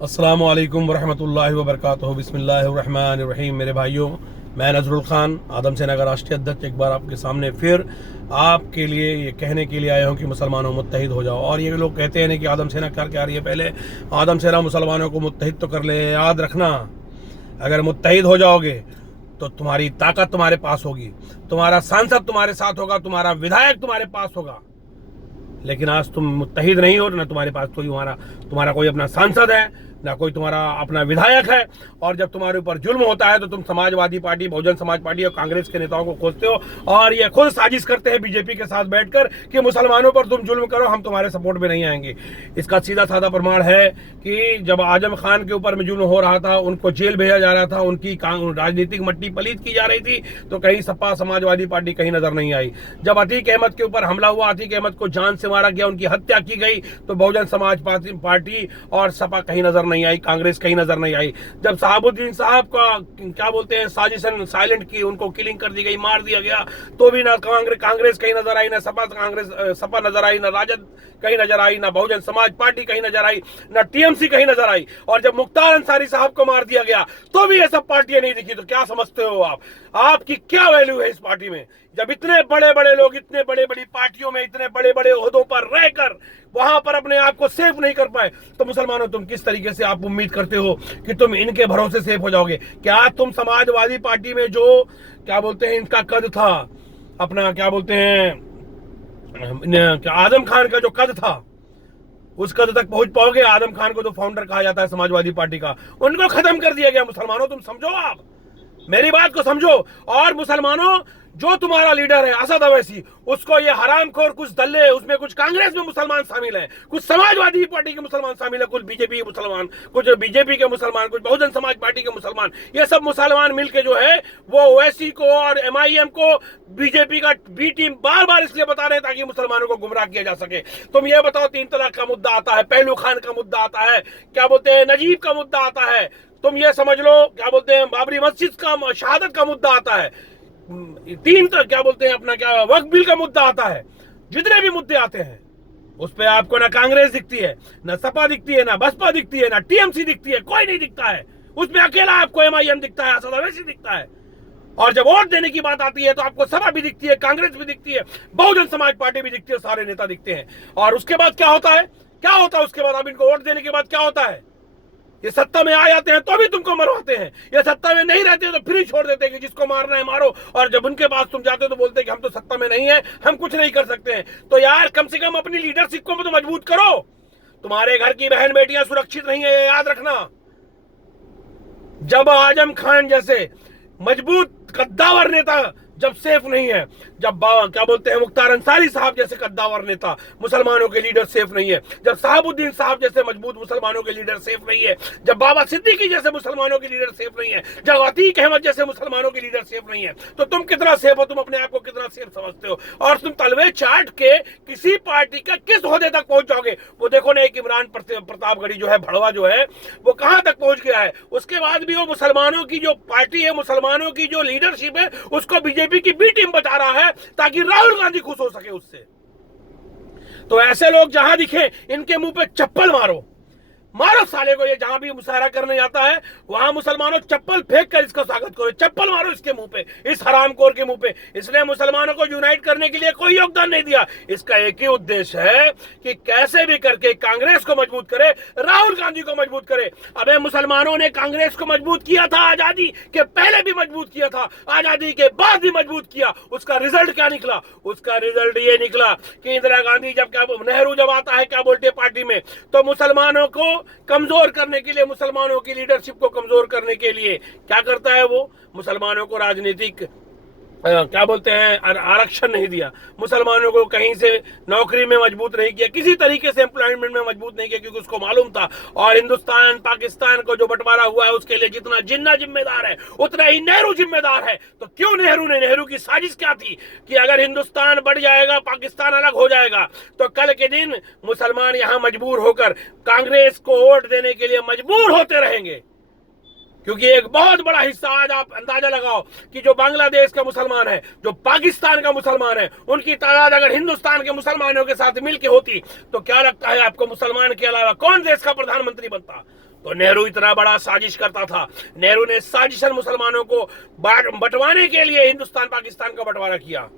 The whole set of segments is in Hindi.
अस्सलामु अलैकुम वरहमतुल्लाहि वबरकातुहू। बिस्मिल्लाहिर्रहमानिर्रहीम। मेरे भाइयों, मैं नजरुल खान, आदम सेना का राष्ट्रीय अध्यक्ष, एक बार आपके सामने फिर आपके लिए ये कहने के लिए आया हूँ कि मुसलमानों मुत्तहिद हो जाओ। और ये लोग कहते हैं कि आदम सेना कर क्या रही है, पहले आदम सेना मुसलमानों को मुत्तहिद तो कर ले। याद रखना, अगर मुत्तहिद हो जाओगे तो तुम्हारी ताकत तुम्हारे पास होगी, तुम्हारा सांसद तुम्हारे साथ होगा, तुम्हारा विधायक तुम्हारे पास होगा। लेकिन आज तुम मुत्तहिद नहीं हो, ना तुम्हारे पास कोई तुम्हारा कोई अपना सांसद है, ना कोई तुम्हारा अपना विधायक है। और जब तुम्हारे ऊपर जुल्म होता है तो तुम समाजवादी पार्टी, बहुजन समाज पार्टी और कांग्रेस के नेताओं को खोजते हो और ये खुद साजिश करते हैं बीजेपी के साथ बैठकर कि मुसलमानों पर तुम जुल्म करो, हम तुम्हारे सपोर्ट में नहीं आएंगे। इसका सीधा साधा प्रमाण है कि जब आजम खान के ऊपर में जुल्म हो रहा था, उनको जेल भेजा जा रहा था, उनकी राजनीतिक मट्टी पलीत की जा रही थी, तो कहीं सपा समाजवादी पार्टी कहीं नजर नहीं आई। जब अतीक अहमद के ऊपर हमला हुआ, अतीक अहमद को जान से मारा गया, उनकी हत्या की गई, तो बहुजन समाज पार्टी और सपा कहीं नजर नहीं आई, कांग्रेस कहीं नजर नहीं आई। जब शहाबुद्दीन साहब का क्या बोलते हैं साजिशन साइलेंट की, उनको किलिंग कर दी गई, मार दिया गया, तो भी ना कांग्रेस कहीं नजर आई, ना सपा नजर आई, ना राजद कहीं नजर आई, ना बहुजन समाज पार्टी कहीं नजर आई, ना टीएमसी कहीं नजर आई। और जब मुख्तार अंसारी साहब को मार दिया गया तो भी ये सब पार्टियां नहीं दिखी। तो क्या समझते हो आप, आपकी क्या वैल्यू है इस पार्टी में? जब इतने बड़े बड़े लोग इतने बड़े बड़ी पार्टियों में इतने बड़े बड़े ओहदों पर रहकर वहां पर अपने आप को सेफ नहीं कर पाए, तो मुसलमानों तुम किस तरीके से आप उम्मीद करते हो कि तुम इनके भरोसे सेफ हो जाओगे? क्या तुम समाजवादी पार्टी में जो क्या बोलते हैं इनका कद था, अपना क्या बोलते हैं आजम खान का जो कद था, उस कद तक पहुंच पाओगे? आजम खान को तो फाउंडर कहा जाता है समाजवादी पार्टी का, उनको खत्म कर दिया गया। मुसलमानों तुम समझो, आप मेरी बात को समझो। और मुसलमानों, जो तुम्हारा लीडर है असद अवैसी, उसको ये हरामखोर कुछ दल्ले, उसमें कुछ कांग्रेस में मुसलमान शामिल हैं, कुछ समाजवादी पार्टी के मुसलमान शामिल है, कुछ बीजेपी के मुसलमान, कुछ बीजेपी के मुसलमान, कुछ बहुजन समाज पार्टी के मुसलमान, ये सब मुसलमान मिलके जो है वो ओवैसी को और एमआईएम को बीजेपी का बी टीम बार बार इसलिए बता रहे हैं ताकि मुसलमानों को गुमराह किया जा सके। तुम ये बताओ, 3 तलाक का मुद्दा आता है, पहलू खान का मुद्दा आता है, क्या बोलते हैं नजीब का मुद्दा आता है, तुम ये समझ लो क्या बोलते हैं बाबरी मस्जिद का शहादत का मुद्दा आता है, 3 तो क्या बोलते हैं अपना क्या वक्फ बिल का मुद्दा आता है। जितने भी मुद्दे आते हैं उस पे आपको ना कांग्रेस दिखती है, ना सपा दिखती है, ना बसपा दिखती है, ना टीएमसी दिखती है, कोई नहीं दिखता है। उसमें अकेला आपको एमआईएम दिखता है, असद अवैसी दिखता है। और जब वोट देने की बात आती है तो आपको सपा भी दिखती है, कांग्रेस भी दिखती है, बहुजन समाज पार्टी भी दिखती है, सारे नेता दिखते हैं। और उसके बाद क्या होता है, क्या होता है उसके बाद? अब इनको वोट देने के बाद क्या होता है? ये सत्ता में आ जाते हैं तो भी तुमको मरवाते हैं, ये सत्ता में नहीं रहते तो फिर ही छोड़ देते हैं कि जिसको मारना है मारो। और जब उनके पास तुम जाते हो तो बोलते हैं कि हम तो सत्ता में नहीं है, हम कुछ नहीं कर सकते हैं। तो यार कम से कम अपनी लीडरशिप को तो मजबूत करो। तुम्हारे घर की बहन बेटियां सुरक्षित नहीं है, ये याद रखना। जब आजम खान जैसे मजबूत कद्दावर नेता जब सेफ नहीं है, जब क्या बोलते हैं मुख्तार अंसारी साहब जैसे कद्दावर नेता, मुसलमानों के लीडर सेफ नहीं है, जब शहाबुद्दीन साहब जैसे मजबूत मुसलमानों के लीडर सेफ नहीं है, जब बाबा सिद्दीकी जैसे मुसलमानों के लीडर सेफ नहीं है, जब अतीक अहमद जैसे मुसलमानों के लीडर सेफ नहीं है, तो तुम कितना सेफ हो? तुम अपने आप को कितना सेफ समझते हो? और तुम तलवे चाट के किसी पार्टी का किस ओहदे तक पहुंच जाओगे? वो देखो ना, एक इमरान प्रतापगढ़ी जो है, भड़वा जो है, वो कहां तक पहुंच गया है। उसके बाद भी वो मुसलमानों की जो पार्टी है, मुसलमानों की जो लीडरशिप है, उसको बीजेपी की बी टीम बता रहा है ताकि राहुल गांधी खुश हो सके उससे। तो ऐसे लोग जहां दिखे इनके मुंह पे चप्पल मारो, मारो साले को। ये जहां भी मुशायरा करने जाता है वहां मुसलमानों चप्पल फेंक कर इसका स्वागत करो, चप्पल मारो इसके मुंह पे, इस हरामखोर के मुंह पे। इसने मुसलमानों को यूनाइट करने के लिए कोई योगदान नहीं दिया। इसका एक ही उद्देश्य है कि कैसे भी करके कांग्रेस को मजबूत करे, राहुल गांधी को मजबूत करे। अबे मुसलमानों ने कांग्रेस को मजबूत किया था, आजादी के पहले भी मजबूत किया था, आजादी के बाद भी मजबूत किया। उसका रिजल्ट क्या निकला? उसका रिजल्ट ये निकला कि इंदिरा गांधी जब नेहरू जब आता है क्या बोलते पार्टी में, तो मुसलमानों को कमजोर करने के लिए, मुसलमानों की लीडरशिप को कमजोर करने के लिए क्या करता है वो? मुसलमानों को राजनीतिक क्या बोलते हैं आरक्षण नहीं दिया, मुसलमानों को कहीं से नौकरी में मजबूत नहीं किया, किसी तरीके से एम्प्लॉयमेंट में मजबूत नहीं किया, क्योंकि उसको मालूम था। और हिंदुस्तान पाकिस्तान को जो बंटवारा हुआ है उसके लिए जितना जिन्ना जिम्मेदार है उतना ही नेहरू जिम्मेदार है। तो क्यों नेहरू की साजिश क्या थी कि अगर हिंदुस्तान बढ़ जाएगा, पाकिस्तान अलग हो जाएगा, तो कल के दिन मुसलमान यहां मजबूर होकर कांग्रेस को वोट देने के लिए मजबूर होते रहेंगे। क्योंकि एक बहुत बड़ा हिस्सा, आज आप अंदाजा लगाओ कि जो बांग्लादेश का मुसलमान है, जो पाकिस्तान का मुसलमान है, उनकी तादाद अगर हिंदुस्तान के मुसलमानों के साथ मिलकर होती तो क्या लगता है आपको, मुसलमान के अलावा कौन देश का प्रधानमंत्री बनता? तो नेहरू इतना बड़ा साजिश करता था। नेहरू ने साजिशन मुसलमानों को बंटवाने के लिए हिंदुस्तान पाकिस्तान का बंटवारा किया।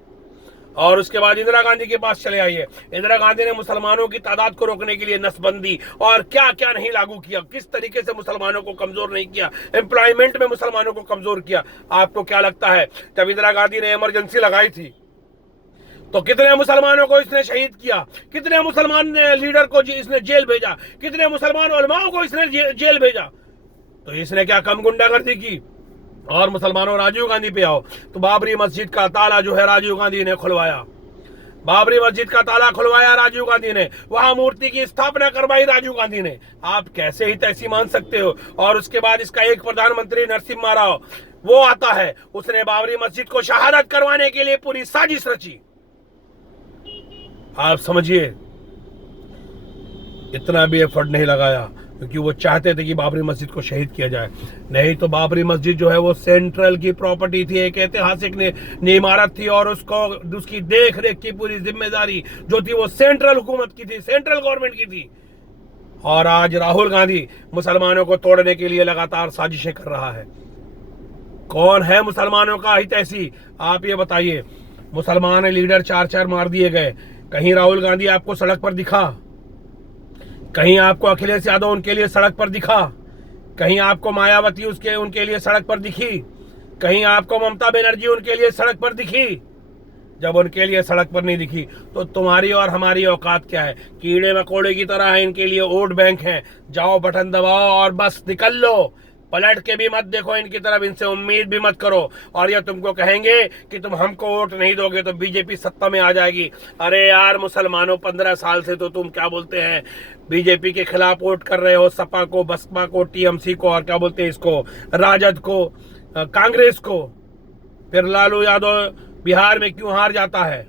और उसके बाद इंदिरा गांधी के पास चले आइए। इंदिरा गांधी ने मुसलमानों की तादाद को रोकने के लिए नसबंदी और क्या क्या नहीं लागू किया, किस तरीके से मुसलमानों को कमजोर नहीं किया, एम्प्लॉयमेंट में मुसलमानों को कमजोर किया। आपको क्या लगता है, जब इंदिरा गांधी ने इमरजेंसी लगाई थी तो कितने मुसलमानों को इसने शहीद किया, कितने मुसलमान लीडर को इसने जेल भेजा, कितने मुसलमान उलमाओं को इसने जेल भेजा। तो इसने क्या कम गुंडागर्दी की। और मुसलमानों, राजीव गांधी पे आओ, तो बाबरी मस्जिद का ताला जो है राजीव गांधी ने खुलवाया। बाबरी मस्जिद का ताला खुलवाया राजीव गांधी ने, वहां मूर्ति की स्थापना करवाई राजीव गांधी ने। आप कैसे ही तैसी मान सकते हो। और उसके बाद इसका एक प्रधानमंत्री नरसिम्हा राव वो आता है, उसने बाबरी मस्जिद को शहादत करवाने के लिए पूरी साजिश रची। आप समझिए, इतना भी एफर्ट नहीं लगाया क्योंकि वो चाहते थे कि बाबरी मस्जिद को शहीद किया जाए। नहीं तो बाबरी मस्जिद जो है वो सेंट्रल की प्रॉपर्टी थी, एक ऐतिहासिक इमारत थी और उसकी देख रेख की पूरी जिम्मेदारी जो थी वो सेंट्रल हुकूमत की थी, सेंट्रल गवर्नमेंट की थी। और आज राहुल गांधी मुसलमानों को तोड़ने के लिए लगातार साजिशें कर रहा है। कौन है मुसलमानों का हितैषी, आप ये बताइए। मुसलमान लीडर 4-4 मार दिए गए। कहीं राहुल गांधी आपको सड़क पर दिखा, कहीं आपको अखिलेश यादव उनके लिए सड़क पर दिखा, कहीं आपको मायावती उनके लिए सड़क पर दिखी, कहीं आपको ममता बनर्जी उनके लिए सड़क पर दिखी। जब उनके लिए सड़क पर नहीं दिखी तो तुम्हारी और हमारी औकात क्या है। कीड़े मकोड़े की तरह है, इनके लिए वोट बैंक है। जाओ बटन दबाओ और बस निकल लो, पलट के भी मत देखो इनकी तरफ, इनसे उम्मीद भी मत करो। और ये तुमको कहेंगे कि तुम हमको वोट नहीं दोगे तो बीजेपी सत्ता में आ जाएगी। अरे यार मुसलमानों, 15 साल से तो तुम क्या बोलते हैं, बीजेपी के खिलाफ वोट कर रहे हो, सपा को, बसपा को, टीएमसी को और क्या बोलते हैं इसको, राजद को, कांग्रेस को। फिर लालू यादव बिहार में क्यों हार जाता है,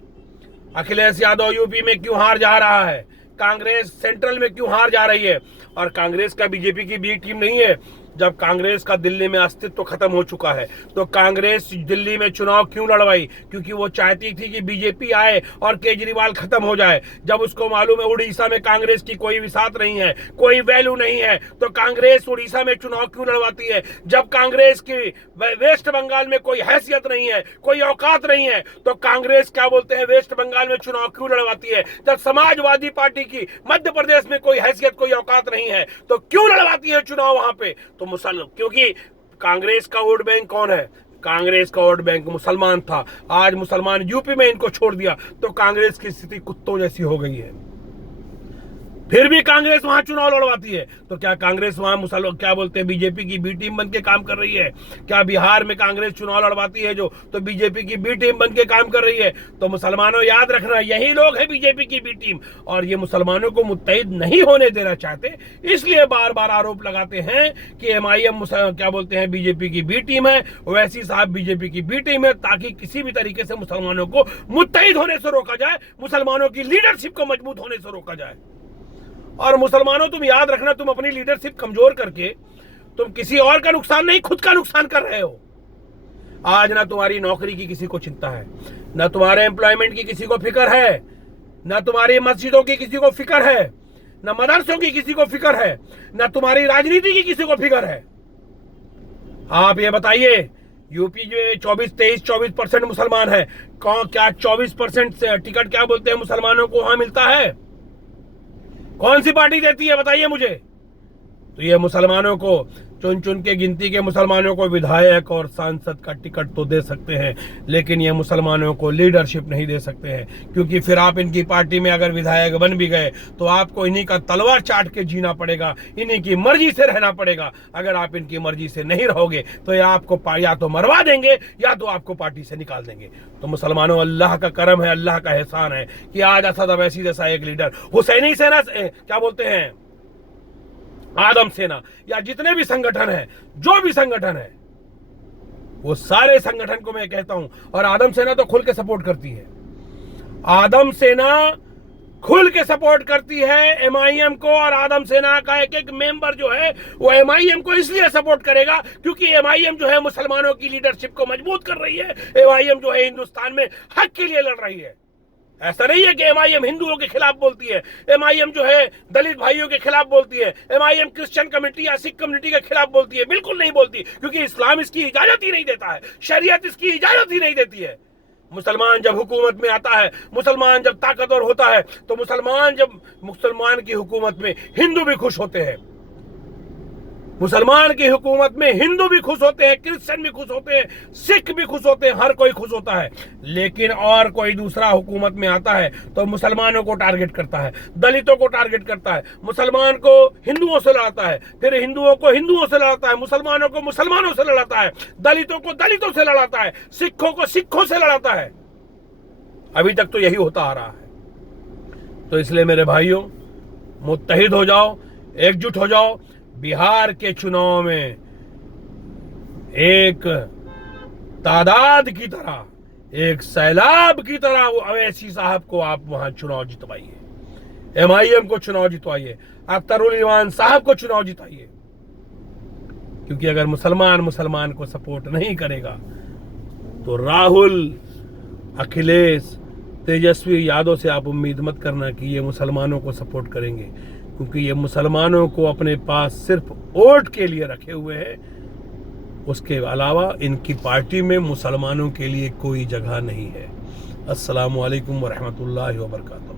अखिलेश यादव यूपी में क्यों हार जा रहा है, कांग्रेस सेंट्रल में क्यों हार जा रही है। और कांग्रेस का बीजेपी की बी टीम नहीं है। जब कांग्रेस का दिल्ली में अस्तित्व खत्म हो चुका है तो कांग्रेस दिल्ली में चुनाव क्यों लड़वाई, क्योंकि वो चाहती थी कि बीजेपी आए और केजरीवाल खत्म हो जाए। जब उसको मालूम है उड़ीसा में कांग्रेस की कोई विसात नहीं है, कोई वैल्यू नहीं है, तो कांग्रेस उड़ीसा में चुनाव क्यों लड़वाती है। जब कांग्रेस की वेस्ट बंगाल में कोई हैसियत नहीं है, कोई औकात नहीं है, तो कांग्रेस क्या बोलते हैं वेस्ट बंगाल में चुनाव क्यों लड़वाती है। जब समाजवादी पार्टी की मध्य प्रदेश में कोई हैसियत, कोई औकात नहीं है, तो क्यों लड़वाती है चुनाव वहां पे। तो क्योंकि कांग्रेस का वोट बैंक कौन है, कांग्रेस का वोट बैंक मुसलमान था। आज मुसलमान यूपी में इनको छोड़ दिया तो कांग्रेस की स्थिति कुत्तों जैसी हो गई है। फिर भी कांग्रेस वहां चुनाव लड़वाती है। तो क्या कांग्रेस वहां क्या बोलते हैं बीजेपी की बी टीम बन के काम कर रही है। क्या बिहार में कांग्रेस चुनाव लड़वाती है जो, तो बीजेपी की बी टीम बन के काम कर रही है। तो मुसलमानों याद रखना, यही लोग हैं बीजेपी की बी टीम। और ये मुसलमानों को मुत्तहिद नहीं होने देना चाहते, इसलिए बार बार आरोप लगाते हैं कि एमआईएम क्या बोलते हैं बीजेपी की बी टीम है, वैसी साहब बीजेपी की बी टीम है, ताकि किसी भी तरीके से मुसलमानों को मुत्तहिद होने से रोका जाए, मुसलमानों की लीडरशिप को मजबूत होने से रोका जाए। और मुसलमानों तुम याद रखना, तुम अपनी लीडरशिप कमजोर करके तुम किसी और का नुकसान नहीं, खुद का नुकसान कर रहे हो। आज ना तुम्हारी नौकरी की किसी को चिंता है, ना तुम्हारे एम्प्लॉयमेंट की किसी को फिक्र है, ना तुम्हारी मस्जिदों की किसी को फिक्र है, ना मदरसों की किसी को फिक्र है, ना तुम्हारी राजनीति की किसी को फिक्र है। आप ये बताइए, यूपी जो 24% मुसलमान है, क्या 24% से टिकट क्या बोलते हैं मुसलमानों को वहां मिलता है? कौन सी पार्टी देती है बताइए मुझे। तो ये मुसलमानों को चुन चुन के गिनती के मुसलमानों को विधायक और सांसद का टिकट तो दे सकते हैं, लेकिन ये मुसलमानों को लीडरशिप नहीं दे सकते हैं। क्योंकि फिर आप इनकी पार्टी में अगर विधायक बन भी गए तो आपको इन्हीं का तलवार चाट के जीना पड़ेगा, इन्हीं की मर्जी से रहना पड़ेगा। अगर आप इनकी मर्जी से नहीं रहोगे तो ये आपको या तो मरवा देंगे या तो आपको पार्टी से निकाल देंगे। तो मुसलमानों, अल्लाह का करम है, अल्लाह का एहसान है कि आज असद अवैसी जैसा एक लीडर, हुसैनी सेना क्या बोलते हैं, आदम सेना, या जितने भी संगठन है, जो भी संगठन है, वो सारे संगठन को मैं कहता हूं, और आदम सेना तो खुल के सपोर्ट करती है। आदम सेना खुल के सपोर्ट करती है एमआईएम को, और आदम सेना का एक एक मेंबर जो है वो एमआईएम को इसलिए सपोर्ट करेगा क्योंकि एमआईएम जो है मुसलमानों की लीडरशिप को मजबूत कर रही है। एमआईएम जो है हिंदुस्तान में हक के लिए लड़ रही है। ऐसा नहीं है कि एमआईएम हिंदुओं के खिलाफ बोलती है, एमआईएम जो है दलित भाइयों के खिलाफ बोलती है, एमआईएम क्रिश्चियन कम्युनिटी या सिख कम्युनिटी के खिलाफ बोलती है। बिल्कुल नहीं बोलती, क्योंकि इस्लाम इसकी इजाजत ही नहीं देता है, शरीयत इसकी इजाजत ही नहीं देती है। मुसलमान जब हुकूमत में आता है, मुसलमान जब ताकतवर होता है, तो मुसलमान की हुकूमत में हिंदू भी खुश होते हैं। मुसलमान की हुकूमत में हिंदू भी खुश होते हैं, क्रिश्चियन भी खुश होते हैं, सिख भी खुश होते हैं, हर कोई खुश होता है। लेकिन और कोई दूसरा हुकूमत में आता है तो मुसलमानों को टारगेट करता है, दलितों को टारगेट करता है, मुसलमान को हिंदुओं से लड़ाता है, फिर हिंदुओं को हिंदुओं से लड़ाता है, मुसलमानों को मुसलमानों से लड़ाता है, दलितों को दलितों से लड़ाता है, सिखों को सिखों से लड़ाता है। अभी तक तो यही होता आ रहा है। तो इसलिए मेरे भाइयों, मुत्तहिद हो जाओ, एकजुट हो जाओ। बिहार के चुनाव में एक तादाद की तरह, एक सैलाब की तरह वो अवैसी साहब को आप वहां चुनाव जितवाइए, एमआईएम को चुनाव जितवाइए, अख्तरुल ईमान साहब को चुनाव जिताइए। क्योंकि अगर मुसलमान को सपोर्ट नहीं करेगा तो राहुल, अखिलेश, तेजस्वी यादव से आप उम्मीद मत करना कि ये मुसलमानों को सपोर्ट करेंगे, क्योंकि ये मुसलमानों को अपने पास सिर्फ वोट के लिए रखे हुए हैं। उसके अलावा इनकी पार्टी में मुसलमानों के लिए कोई जगह नहीं है। अस्सलामु अलैकुम वरहमतुल्लाहि वबरकातुहू।